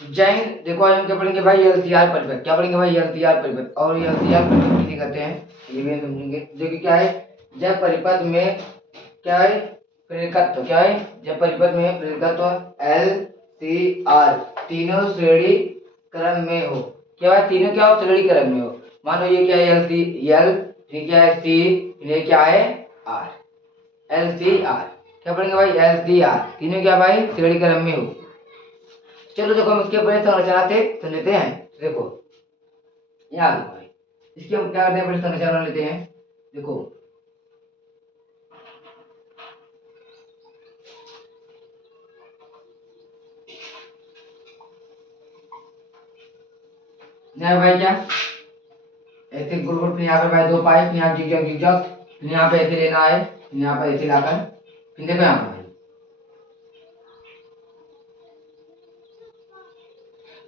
जैन देखो आज हम क्या पढ़ेंगे भाई एलसीआर परिपथ। क्या पढ़ेंगे भाई एलसीआर परिपथ। और एलसीआर परिपथ किसे कहते हैं ये भी हम समझेंगे। देखिए क्या है जब परिपथ में क्या है प्रेरकत्व। क्या है जब परिपथ में प्रेरकत्व एल सी आर तीनों श्रेणी क्रम में हो। क्या है तीनों क्या हो श्रेणी क्रम में हो। मान लो ये क्या है एल सी एल फिर क्या है सी ये क्या है आर एल सी आर। क्या पढ़ेंगे भाई एल सी आर तीनों क्या भाई श्रेणी क्रम में हो। चलो देखो हम इसके पहले संरचना से समझते हैं। देखो यहाँ देखो भाई इसकी हम क्या करते हैं पहले संरचना लेते हैं। देखो यहाँ भाई क्या ऐसे गोल गोल फिर यहाँ पे भाई दो पाइप यहाँ जिगजैग जिगजैग फिर यहाँ पे ऐसे लेना है फिर यहाँ पे ऐसे लाकर फिर देखो यहाँ पे भाई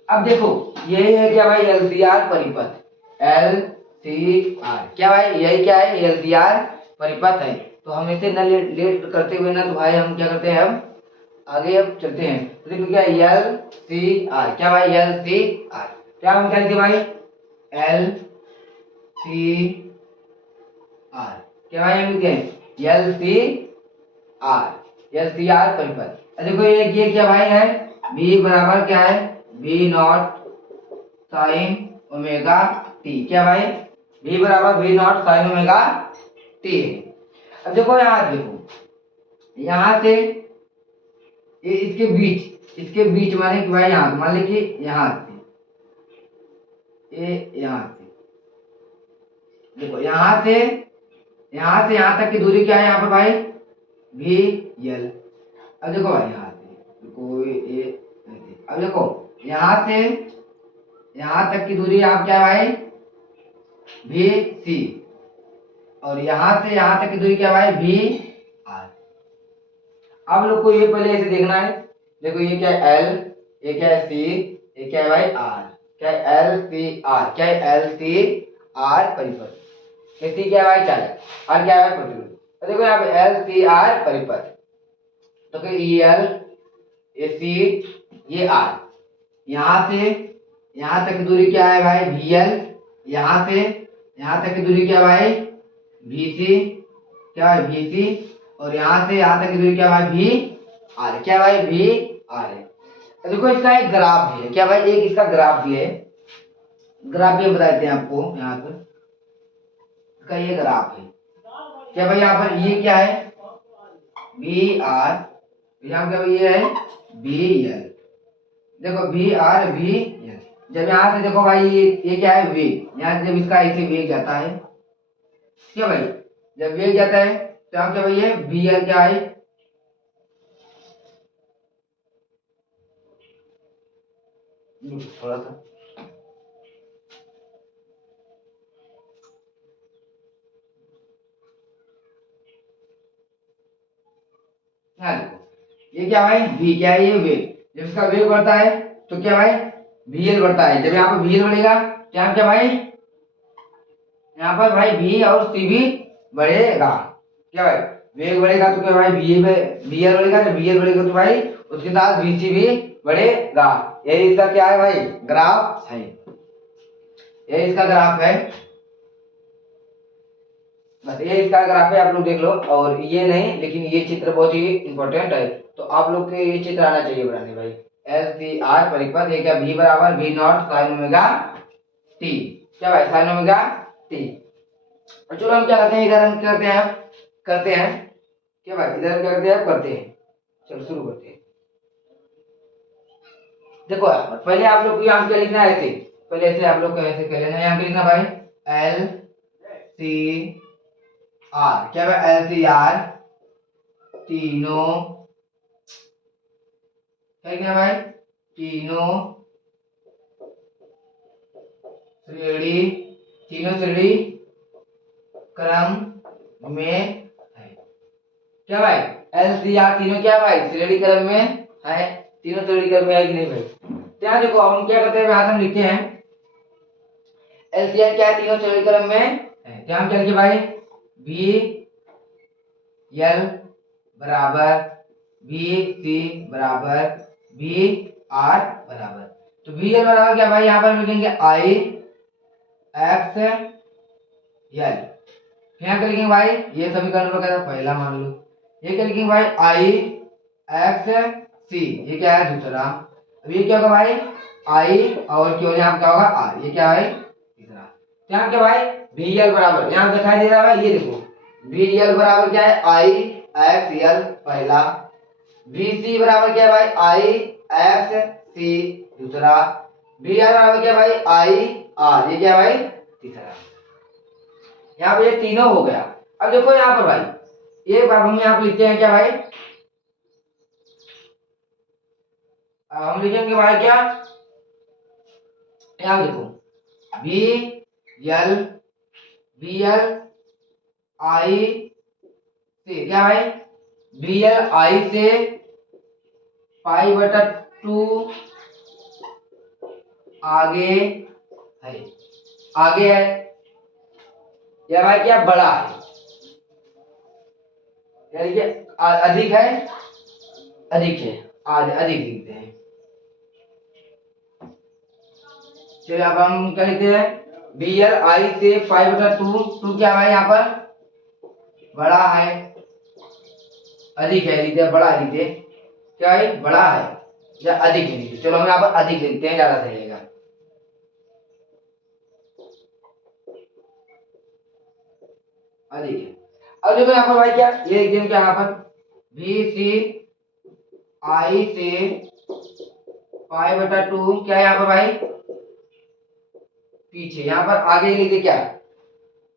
अब देखो ये है क्या भाई एलसीआर परिपथ एल सी आर। क्या भाई यही क्या है एलसीआर परिपथ है। तो हम इसे न लेट करते हुए ना तो भाई हम क्या करते हैं अब आगे अब चलते हैं। तो देखो क्या एल सी आर। क्या भाई एल सी आर क्या हम क्या लिखे भाई एल सी आर। क्या भाई हम लिखे L C R L C R परिपथ। देखो ये क्या भाई है v बराबर क्या है v not sine omega T. क्या भाई v बराबर v not sine omega T है। अब देखो यहाँ से ये इसके बीच माने कि भाई यहाँ मान लीजिए कि यहाँ से ये यहाँ से देखो यहाँ से यहाँ तक की दूरी क्या है यहाँ पर भाई वी एल। अब देखो भाई यहाँ से देखो ये अब देखो यहाँ से यहाँ तक की दूरी आप क्या है भाई वी सी और यहाँ से यहाँ तक की दूरी क्या है भाई वी आर। अब लोग को ये पहले ऐसे देखना है। देखो ये क्या है एल ये क्या है सी ये क्या है भाई आर। क्या है एल सी आर। क्या है एल सी आर परिपथ। ये सी क्या है भाई चालक आर क्या है प्रतिरोध। तो देखो यहाँ पे एल सी आर परिपथ तो ये एल ये सी ये आर। यहाँ से यहाँ तक की दूरी क्या है भाई वी एल। यहाँ से यहाँ तक की दूरी क्या है भाई वी सी। क्या है वी सी और यहाँ से यहाँ तक की दूरी क्या है भाई वी आर। क्या भाई वी आर है। तो देखो इसका एक ग्राफ भी है। क्या भाई एक इसका ग्राफ भी है। ग्राफ भी हम बता देते हैं आपको यहाँ पर इसका ये ग्राफ है। क्या भाई यहाँ पर ये क्या है वी आर यहाँ क्या ये है वी एल। देखो वी आर वी एल। जब यहाँ से देखो भाई ये क्या है वेग यहाँ से जब इसका ऐसे वेग जाता है क्या भाई जब वेग जाता है तो यहाँ क्या भाई है वी एल क्या है थोड़ा सा यहाँ देखो ये क्या भाई वी क्या है ये वेग। जब इसका वेग बढ़ता है तो क्या भाई वी एल बढ़ता है। जब यहाँ पर वी एल बढ़ेगा तो यहाँ क्या भाई यहाँ पर भाई वी और सी भी बढ़ेगा। क्या भाई वेग बढ़ेगा तो क्या भाई वी एल बढ़ेगा। जब वी एल बढ़ेगा तो भाई उसके साथ वी सी भी बढ़ेगा। यही इसका क्या है भाई ग्राफ है। यही इसका ग्राफ है बस ये इसका ग्राफ है आप लोग देख लो। और ये नहीं लेकिन ये चित्र बहुत ही इंपॉर्टेंट है तो आप लोग के ये चित्र आना चाहिए बनाने भाई एल सी आर परिपथ। ये क्या वी बराबर V naught sine omega T. क्या भाई साइन ओमेगा टी। चलो हम क्या करते हैं इधर हम करते हैं क्या भाई इधर हम क्या करते हैं चलो शुरू करते हैं। देखो पहले आप लोग को यहाँ क्या लिखना है ऐसे पहले ऐसे आप लोग को ऐसे कर लेना। यहाँ पे लिखना भाई एल सी आर। क्या भाई एल सी आर तीनों क्या लिखना भाई तीनों श्रेणी क्रम में है। क्या भाई एल सी आर तीनों क्या भाई श्रेणी क्रम में है। तीनों श्रेणी क्रम में है कि नहीं भाई। तो यहाँ देखो हम क्या करते हैं यहाँ हम लिखते हैं एल सी आर क्या है तीनों श्रेणी क्रम में है। क्या हम क्या लिखे भाई वी एल बराबर वी सी बराबर वी आर बराबर तो वी एल बराबर क्या भाई, यहाँ पर हम लिखेंगे आई एक्स एल। यहाँ क्या लिखेंगे भाई, ये समीकरण वगैरह पहला मान लो। ये क्या लिखेंगे भाई, आई एक्स सी, ये क्या है दूसरा। अब ये क्या होगा भाई, आई और केवल यहाँ क्या होगा आर, ये क्या है तीसरा। तो यहाँ क्या भाई वी एल बराबर, यहाँ दिखाई दे रहा है ये देखो, वी एल बराबर क्या है, आई एक्स एल पहला, वी सी बराबर क्या है भाई, आई एक्स सी दूसरा, वी आर बराबर क्या है भाई, आई आर, ये क्या है भाई तीसरा। यहाँ पे ये तीनों हो गया। अब देखो यहाँ पर भाई एक बार हम यहाँ पे लिखते हैं क्या भाई, हम लिखेंगे भाई क्या, यहाँ देखो V L, V L I से क्या भाई, वी एल आई से पाई बटा 2 आगे है, आगे है या भाई क्या बड़ा है, यानी कि अधिक है, अधिक है, आज अधिक लिखते हैं। चलिए अब हम क्या लिखते हैं, बी एल आई से 5/2, 2 क्या है यहाँ पर बड़ा है, अधिक है लिखते हैं, बड़ा लिखते हैं, क्या है बड़ा है या अधिक है लिखते हैं। चलो हम यहाँ पर अधिक लिखते हैं, ज्यादा सही रहेगा। अधिक है। अब देखो यहाँ पर भाई क्या, ये एकदम क्या यहाँ पर बी सी आई से 5/2 क्या है यहाँ पर भाई पीछे, यहाँ पर आगे लिखते क्या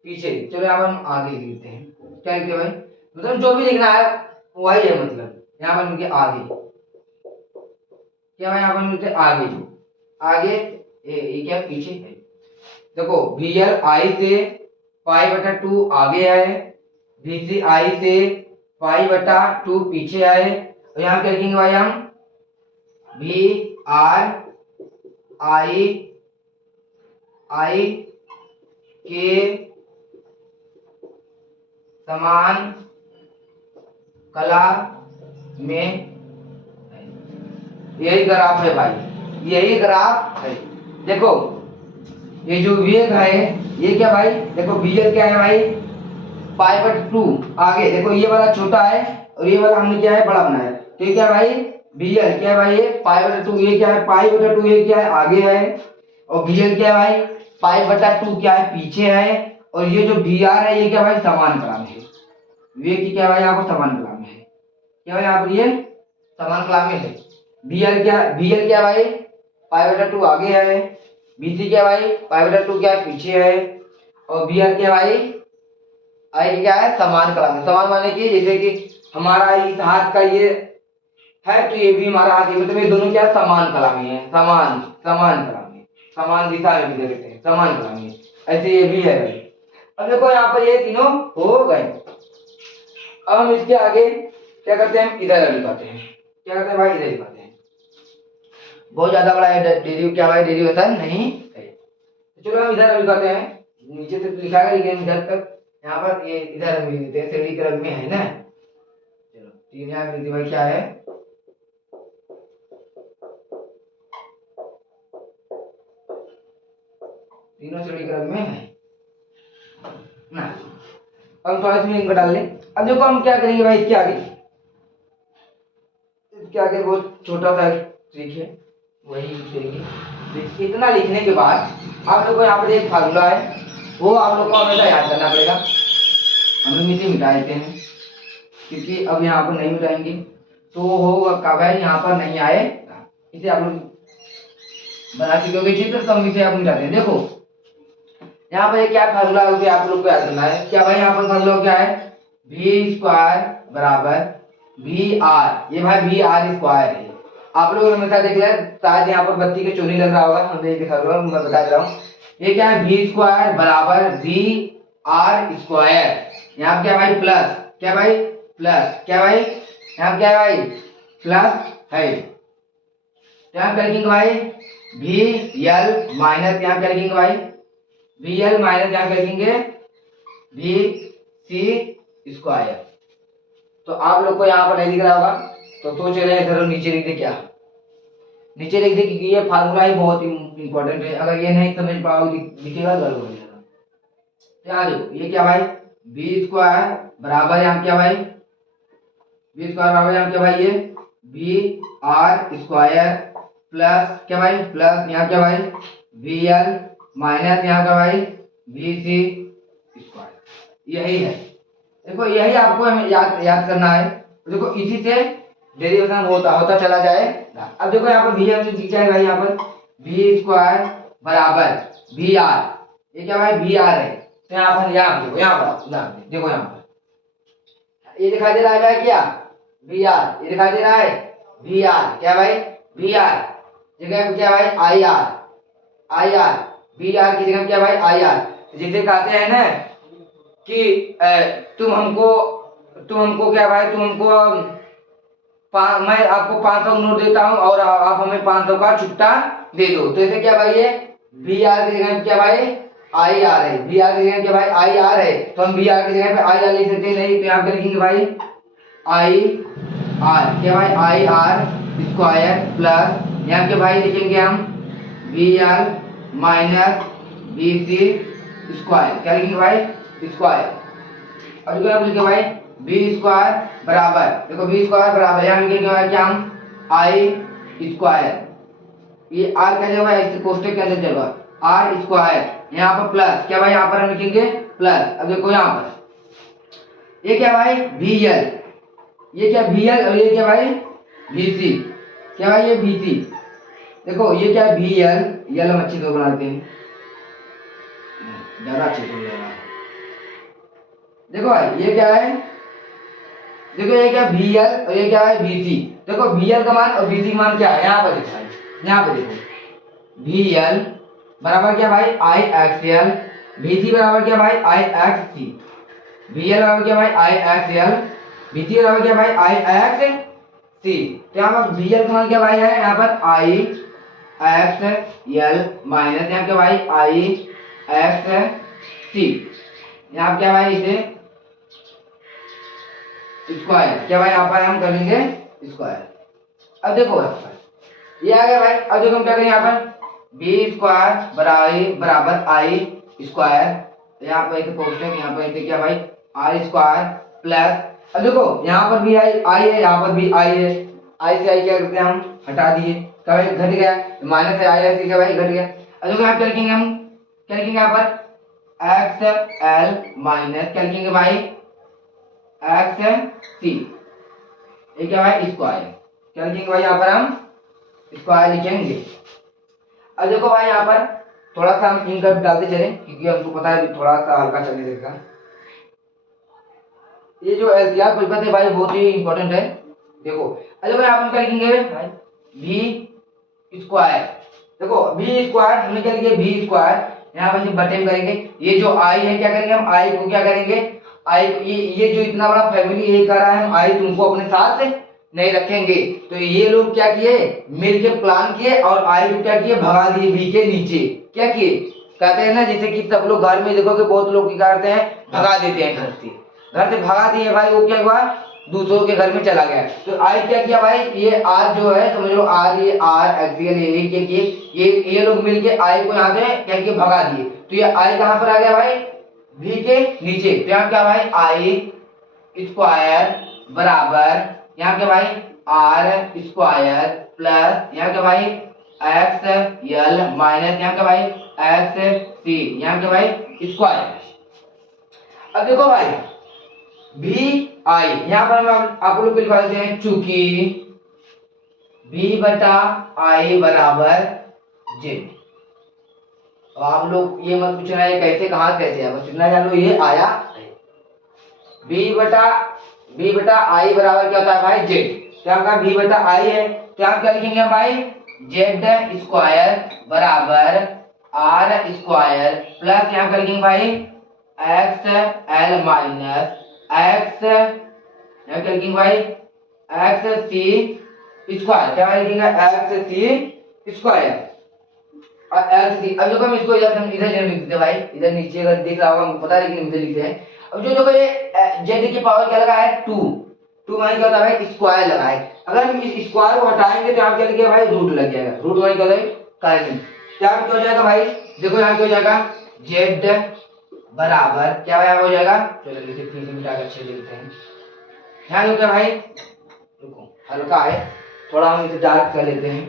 पीछे, चलो यहाँ पर हम आगे लिखते हैं, क्या लिखते हैं भाई, मतलब जो भी लिखना है वही है, मतलब यहाँ पर लिखते आगे, क्या भाई यहाँ पर लिखते आगे, आगे ये क्या पीछे है। देखो वी एल आई से 5/2 आगे है, वी सी आई से 5/2 पीछे है, और यहाँ क्या लिखेंगे भाई हम वी आर आई आई के समान कला में, यही ग्राफ है भाई, यही ग्राफ है। देखो ये जो वेग है ये क्या भाई, देखो वीएल क्या है भाई 5/2 आगे, देखो ये वाला छोटा है और ये वाला हमने क्या है बड़ा बनाया, तो ये क्या भाई वीएल क्या है भाई ये 5/2, ये क्या है 5/2, ये क्या है आगे है, और वीएल क्या है भाई 5/2 क्या है पीछे है, और ये जो वी आर है ये क्या भाई समान कला में है, वेग की क्या भाई यहाँ पर समान कला में है, क्या भाई यहाँ पर ये समान कला में है। वीएल क्या भाई 5/2 आगे है, बीसी क्या भाई 5/2 क्या है पीछे है, और बीआर क्या भाई आई क्या है समान कला में। समान माने कि जैसे कि हमारा इस हाथ का ये है तो ये भी हमारा हाथ है, मतलब ये दोनों क्या समान कला में है, समान समान कला में, समान दिशा में भी देखते हैं, समान कला में, ऐसे ये भी है भाई। अब देखो यहाँ पर ये तीनों हो गए। अब हम इसके आगे क्या करते हैं, इधर लिखाते हैं, क्या करते हैं भाई इधर लिखाते हैं, बहुत ज्यादा बड़ा डेरिव क्या भाई डेरिवेशन नहीं है। तो चलो हम इधर लिखाते हैं, नीचे से लिखा है लेकिन इधर तक यहाँ पर ये इधर हम लिख देते हैं, श्रेणी क्रम में है ना। चलो तीन यहाँ मिलती भाई क्या है, तीनों श्रेणी क्रम में है ना। हम थोड़ा इसमें इनको डाल लें। अब देखो हम क्या करेंगे भाई इसके आगे, इसके आगे बहुत छोटा सा ट्रिक है, वही यूज करेंगे। इतना लिखने के बाद आप लोग को यहाँ पर एक फार्मूला है, वो आप लोग को हमेशा याद करना पड़ेगा। हम लोग इसे मिटा देते हैं क्योंकि अब यहाँ पर नहीं मिटाएंगे तो होगा कब है यहाँ पर नहीं आएगा, इसे आप लोग बना चुके होंगे चित्र, तो हम इसे आप मिटाते हैं। देखो यहाँ पर क्या फार्मूला है उसे आप लोग को याद करना है। क्या भाई यहाँ पर फार्मूला क्या है, वी स्क्वायर बराबर वी आर, ये भाई वी आर स्क्वायर है। आप लोग हमेशा देख ले, शायद यहाँ पर बत्ती के चोरी लग रहा होगा, हमने दिखा होगा, मैं बता दे रहा हूँ। ये क्या है वी स्क्वायर बराबर वी आर स्क्वायर, यहाँ क्या भाई प्लस, क्या भाई प्लस, क्या भाई यहाँ क्या है भाई प्लस है, यहाँ क्या लिखेंगे भाई वी एल माइनस, यहाँ क्या लिखेंगे भाई वी एल माइनस, यहाँ क्या लिखेंगे वी सी स्क्वायर। तो आप लोग को यहाँ पर नहीं दिख रहा होगा तो सोच रहे हैं इधर नीचे लिखते क्या, नीचे लिख दे, क्योंकि ये फार्मूला ही बहुत इंपॉर्टेंट है, अगर ये नहीं समझ पाओगे लिखेगा गलत हो जाएगा। यहाँ देखो ये क्या भाई, बी स्क्वायर बराबर यहाँ क्या भाई, बी स्क्वायर बराबर यहाँ क्या भाई, ये बी आर स्क्वायर प्लस क्या भाई, प्लस यहाँ क्या भाई वी एल माइनस यहाँ क्या भाई वी सी स्क्वायर, यही है। देखो यही आपको हमें याद याद करना है। देखो इसी से डेरिवेशन होता होता चला जाएगा। अब देखो यहाँ पर वी एल दिख जाएगा भाई, यहाँ पर बी स्क्वायर बराबर वी आर, ये क्या भाई वी आर है, तो यहाँ पर देखो यहाँ पर देखो यहाँ पर ये दिखाई दे रहा है भाई क्या वी आर, ये दिखाई दे रहा है वी आर क्या भाई वी आर जगह क्या भाई I R, I R V R की जगह क्या भाई आई आर। जिसे कहते हैं ना कि तुम हमको क्या भाई, तुम हमको मैं आपको 500 नोट देता हूँ और आप हमें 500 का छुट्टा दे दो, तो ऐसे क्या भाई ये वी आर की जगह क्या भाई आई आर है, वी आर की जगह क्या भाई आई आर है, तो हम वी आर की जगह पे आई आर लिख सकते हैं, नहीं तो यहाँ पे लिखेंगे भाई आई आर क्या भाई आई आर स्क्वायर प्लस यहाँ के भाई लिखेंगे हम V R minus B C square, क्या लिखेंगे भाई स्क्वायर। और जो लिखे भाई बी स्क्वायर बराबर, देखो बी स्क्वायर बराबर यहाँ लिखेंगे भाई क्या हम आई स्क्वायर, ये आर क्या जगह है इस कोष्टक के अंदर जगह आर स्क्वायर, यहाँ पर प्लस क्या भाई यहाँ पर हम लिखेंगे प्लस। अब देखो यहाँ पर ये क्या भाई वी एल, ये क्या वी एल और ये क्या भाई वी सी, क्या भाई ये वी सी, देखो ये क्या वी एल, एल हम अच्छी तरह बनाते हैं ज्यादा अच्छे से जाएगा। देखो भाई ये क्या है, देखो ये क्या वी एल और ये क्या है वी सी, देखो वी एल का मान और वी सी का मान क्या है यहाँ पर देखो, यहाँ पे देखो वी एल बराबर क्या भाई आई एक्स एल, वी सी बराबर क्या भाई आई एक्स सी, वी एल बराबर क्या भाई आई एक्स एल, वी सी बराबर क्या भाई आई एक्स सी। तो यहाँ पर वी एल का मान क्या भाई है यहाँ पर आई एक्स एल माइनस यहाँ क्या भाई आई एक्स सी, यहाँ क्या भाई इसे स्क्वायर क्या भाई यहाँ पर हम कर लेंगे स्क्वायर। अब देखो ये आ गया भाई। अब देखो हम क्या करें यहाँ पर बी स्क्वायर बराबर आई स्क्वायर, यहाँ पर एक कोष्टक यहाँ पर क्या भाई आर स्क्वायर प्लस, अब देखो यहाँ पर भी आई है, यहाँ पर भी आई है, आई से आई क्या करते हैं हम हटा दिए, क्या भाई घट गया, माइनस से आई क्या भाई घट गया। अब देखो यहाँ क्या लिखेंगे हम, क्या लिखेंगे यहाँ पर एक्स एल माइनस क्या लिखेंगे भाई एक्स सी, ये क्या भाई स्क्वायर, क्या लिखेंगे भाई यहाँ पर हम स्क्वायर लिखेंगे। अब देखो भाई यहाँ पर थोड़ा सा हम इनका डालते चले, क्योंकि हमको पता है थोड़ा सा हल्का चलने देगा। ये जो एलसीआर परिपथ है भाई बहुत ही इंपॉर्टेंट है। देखो देखो यहाँ पर क्या लिखेंगे भाई बी स्क्वायर, देखो बी स्क्वायर हमने क्या लिखे बी स्क्वायर, यहाँ पर बटे में करेंगे, ये जो आई है क्या करेंगे हम आई को क्या करेंगे आई, ये जो इतना बड़ा फैमिली ये कर रहा है, हम आई तुमको अपने साथ नहीं रखेंगे, तो ये लोग क्या किए मिल के प्लान किए और आई को क्या किए भगा दिए बी के नीचे, क्या किए कहते हैं ना जैसे कि सब लोग घर में देखोगे बहुत लोग क्या करते हैं भगा देते हैं घर से भगा दिए भाई, वो क्या हुआ दूसरों के घर में चला गया। तो आई क्या किया भाई ये आर जो है समझ लो आर, ये आर एक्सियल ये क्या किए ये लोग मिलके आई को यहाँ से क्या किए भगा दिए, तो ये आई कहाँ पर आ गया भाई भी के नीचे, तो यहाँ क्या भाई आई स्क्वायर बराबर यहाँ क्या भाई आर स्क्वायर प्लस यहाँ क्या भाई एक्स एल माइनस यहाँ क्या भाई एक्स सी यहाँ क्या भाई स्क्वायर। अब देखो भाई भी आई यहाँ पर हम आप लोग लिखवा देते हैं चूंकि बी बटा आई बराबर जेड। तो आप लोग ये मत पूछना है कैसे कहाँ कैसे है, बस इतना जान लो ये आया बी बटा आई बराबर क्या होता है भाई जेड, क्या का बी बटा आई है तो आप क्या लिखेंगे भाई जेड स्क्वायर बराबर आर स्क्वायर प्लस यहाँ क्या लिखेंगे भाई एक्स एल माइनस एक्स यहाँ क्या लिखेंगे भाई एक्स सी स्क्वायर, क्या लिखेंगे एक्स सी स्क्वायर एक्स सी। अब देखो हम इसको इधर लिख देते भाई, इधर नीचे अगर दिख रहा होगा हमको पता है लेकिन इधर लिखते हैं। अब जो देखो ये जेड की पावर क्या लगा है 2 टू मानी क्या होता है भाई स्क्वायर लगाए, अगर हम इस स्क्वायर को हटाएंगे तो यहाँ क्या लिखेगा भाई रूट लग जाएगा, रूट मानी क्या होता है करेंगे, क्या हो जाएगा भाई देखो यहाँ क्या हो जाएगा z बराबर क्या भाई हो जाएगा, चलो लिखे 3 से मिटा के अच्छे लिखते हैं, यहाँ जो क्या भाई रुको हल्का है थोड़ा हम इसे डार्क कर लेते हैं,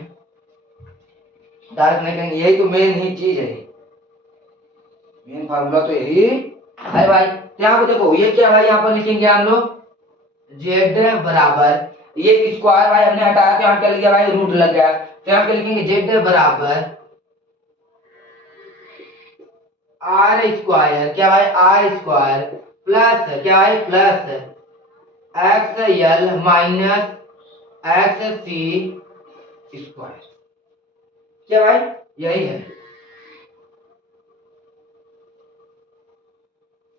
डार्क नहीं करेंगे, यही तो मेन ही चीज है, मेन फार्मूला तो यही है भाई। यहाँ पे देखो ये क्या भाई यहाँ पर लिखेंगे हम लोग z बराबर ये स्क्वायर भाई हमने हटाया तो यहाँ क्या लिख गया भाई रूट लग गया, तो यहाँ क्या लिखेंगे z बराबर आर स्क्वायर क्या भाई आर स्क्वायर प्लस क्या है plus X L minus X C square, क्या भाई यही है,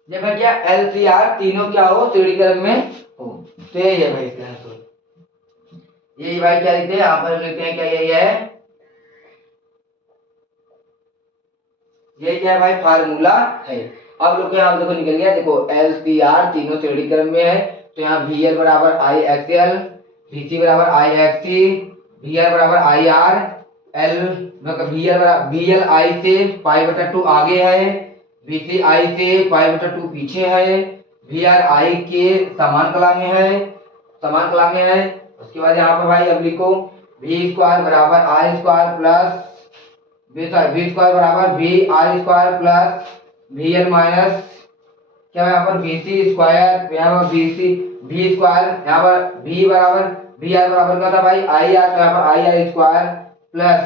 जब क्या एल सी आर तीनों क्या हो सीढ़ी क्रम में हो, तो यही है भाई इसका आंसर, यही भाई क्या लिखते हैं यहाँ पर लिखते हैं क्या यही है, ये क्या है भाई फार्मूला है। अब लोग यहाँ देखो निकल गया, देखो एल सी आर तीनों श्रेणी क्रम में है, तो यहाँ वी एल बराबर आई एक्स एल, वी सी बराबर आई एक्स सी, वी आर बराबर आई आर, एल मतलब वी एल आई से पाई बटा 2 आगे है, वी सी आई से पाई बटा 2 पीछे है, वी आर आई के समान कला में है, समान कला में है। उसके बाद यहाँ पर भाई अब लिखो वी स्क्वायर बराबर R square plus B square बराबर B R square plus V L minus क्या यहाँ पर बी सी स्क्वायर, यहाँ पर बी सी बी स्क्वायर, यहाँ पर बी बराबर बी आर बराबर क्या था भाई आई आर, तो यहाँ पर I R square plus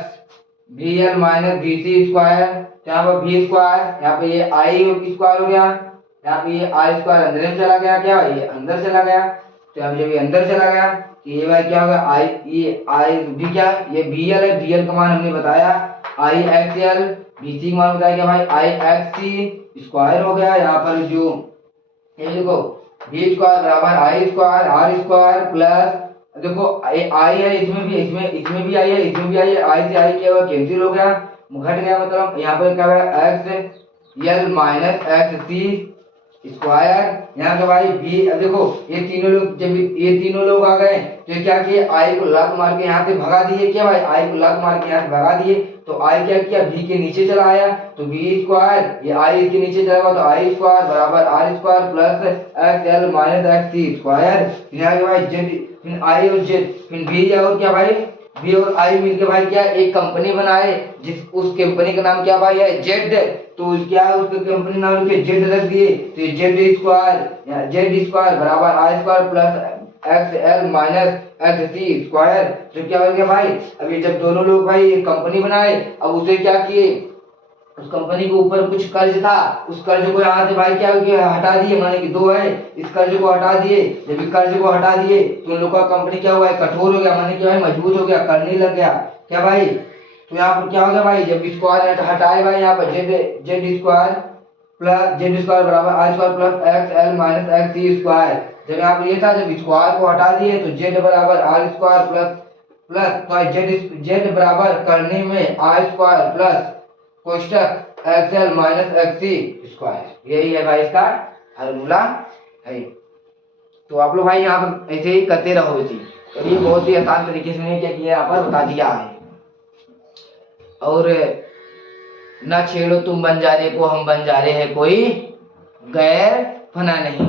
B L minus B C square, तो यहाँ पर बी स्क्वायर, यहाँ पे ये आई स्क्वायर हो गया, यहाँ पे ये आई स्क्वायर अंदर में चला गया, क्या ये अंदर चला गया, तो यहाँ जब ये अंदर चला गया तो ये भाई क्या होगा आई ये आई बी क्या ये बी एल है, बी एल का मान हमने बताया आई एक्स एल, बी सी का मान बताया क्या भाई आई एक्स सी स्क्वायर हो गया, यहाँ पर जो ये देखो बी स्क्वायर बराबर I square are square plus देखो आई है इसमें भी इसमें भी आई है इसमें भी आई है, आई से आई क्या हुआ कैंसिल हो गया घट गया, मतलब यहाँ पर क्या है x L minus X C square, यहाँ का भाई बी देखो ये तीनों लोग जब ये तीनों लोग आ गए तो क्या किए आई को लात मार के यहाँ से भगा दिए, क्या भाई आई को लात मार के यहाँ से भगा दिए, तो आई क्या किया बी के नीचे चला आया, तो बी स्क्वायर ये आई इसके नीचे चला गया, तो आई स्क्वायर बराबर R square plus X L minus X C square, यहाँ भाई जेड फिर आई और जेड फिर बी और क्या भाई बी और आई मिलके भाई क्या एक कंपनी बनाए, जिस उस कंपनी का नाम क्या भाई है जेड, तो क्या है उसके कंपनी नाम लिखे जेड रख दिए, तो जेड स्क्वायर बराबर I square plus X L minus X C square, तो क्या हो गया भाई अब ये जब दोनों लोग भाई कंपनी बनाए अब उसे क्या किए उस कंपनी के ऊपर कुछ कर्ज था, उस कर्ज को यहाँ से भाई क्या किया हटा दिए, माने कि दो है इस कर्ज को हटा दिए, जब कर्ज को हटा दिए तो उन लोग का कंपनी क्या हुआ है कठोर हो गया, माने कि भाई मजबूत हो गया करने लग गया, क्या भाई तो यहाँ पर क्या हो गया भाई जब स्क्वायर हटाए भाई यहाँ पर Z square plus Z square बराबर I square plus X L minus X C square, जब यहाँ पर ये था जब स्क्वायर को हटा दिए तो जेड बराबर आर स्क्वायर प्लस प्लस तो जेड बराबर करने में आर स्क्वायर प्लस कोष्टक X L minus X C square, यही है भाई इसका फार्मूला है। तो आप लोग भाई यहाँ पर ऐसे ही करते रहो इसी, तो ये बहुत ही आसान तरीके से मैंने क्या किया यहाँ पर बता दिया है। और न छेड़ो तुम बंजारे को हम बंजारे हैं कोई गैर फना नहीं,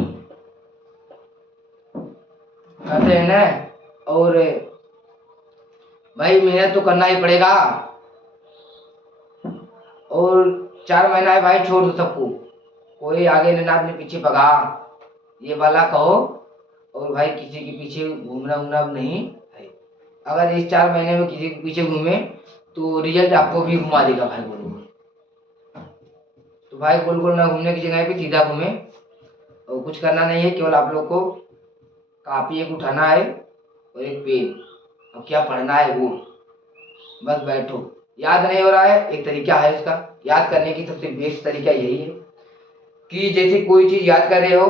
कहते हैं ना, और भाई मेहनत तो करना ही पड़ेगा, और 4 महीना है भाई छोड़ दो सबको, कोई आगे ना अपने पीछे भगा ये वाला कहो, और भाई किसी के पीछे घूमना उमना नहीं है, अगर इस 4 महीने में किसी के पीछे घूमे तो रिजल्ट आपको भी घुमा देगा भाई गोल गोल, तो भाई गोल गोल ना घूमने की जगह पे सीधा घूमे, और कुछ करना नहीं है, केवल आप लोग को कापी एक उठाना है और एक पेन, और क्या पढ़ना है वो बस बैठो, याद नहीं हो रहा है एक तरीका है उसका याद करने की, सबसे बेस्ट तरीका यही है कि जैसे कोई चीज याद कर रहे हो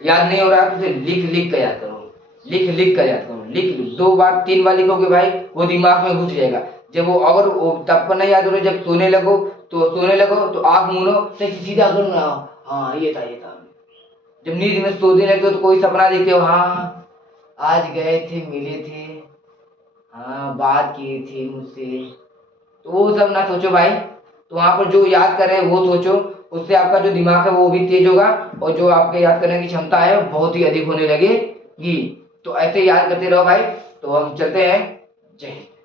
याद नहीं हो रहा है तो उसे लिख लिख कर याद करो, लिख कर याद करो, लिख 2 बार 3 बार लिखोगे भाई वो दिमाग में घुस जाएगा, जब वो अगर तब पर नहीं याद हो रहा जब सोने लगो तो आँख मूंदो सीधा करो ना, हाँ ये था, जब नींद में सोने लगते हो तो कोई सपना देखते हो, हाँ आज गए थे, मिले थे, हाँ बात की थी मुझसे, तो वो सब ना सोचो भाई। तो वहाँ पर जो याद कर रहे हैं वो सोचो, उससे आपका जो दिमाग है वो भी तेज होगा, और जो आपके याद करने की क्षमता है बहुत ही अधिक होने लगेगी। तो ऐसे याद करते रहो भाई। तो हम चलते हैं। जय हिंद।